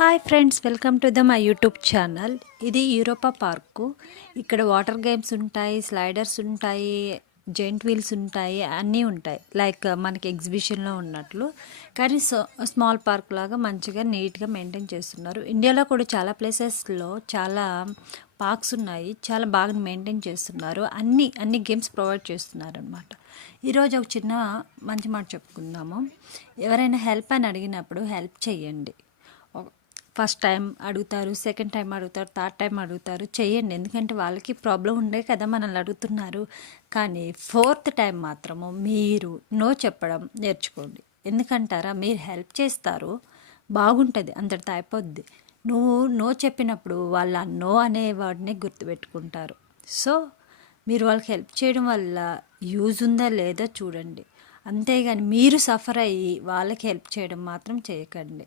Hi friends, welcome to my YouTube channel. ఇది Europa park. ఇక్కడ water games ఉంటాయి, sliders ఉంటాయి, జెయింట్ వీల్స్ ఉంటాయి, అన్నీ ఉంటాయి. లైక్ మనకి ఎగ్జిబిషన్లో ఉన్నట్లు. కానీ స్మాల్ పార్క్ లాగా మంచిగా నీట్గా మెయింటైన్ చేస్తున్నారు. ఇండియాలో కూడా చాలా ప్లేసెస్లో చాలా పార్క్స్ ఉన్నాయి, చాలా బాగా మెయింటైన్ చేస్తున్నారు. అన్ని గేమ్స్ ప్రొవైడ్ చేస్తున్నారు అనమాట. ఈరోజు ఒక చిన్న మంచి మాట చెప్పుకుందాము. ఎవరైనా హెల్ప్ అని అడిగినప్పుడు హెల్ప్ చేయండి. ఫస్ట్ టైం అడుగుతారు, సెకండ్ టైం అడుగుతారు, థర్డ్ టైం అడుగుతారు, చెయ్యండి. ఎందుకంటే వాళ్ళకి ప్రాబ్లం ఉండే కదా మనల్ని అడుగుతున్నారు. కానీ ఫోర్త్ టైం మాత్రము మీరు నో చెప్పడం నేర్చుకోండి. ఎందుకంటారా, మీరు హెల్ప్ చేస్తారు, బాగుంటుంది, అంతటితో అయిపోద్ది. నువ్వు నో చెప్పినప్పుడు వాళ్ళ నో అనే వర్డ్ని గుర్తుపెట్టుకుంటారు. సో మీరు వాళ్ళకి హెల్ప్ చేయడం వల్ల యూజ్ ఉందా లేదా చూడండి. అంతేగాని మీరు సఫర్ అయ్యి వాళ్ళకి హెల్ప్ చేయడం మాత్రం చేయకండి.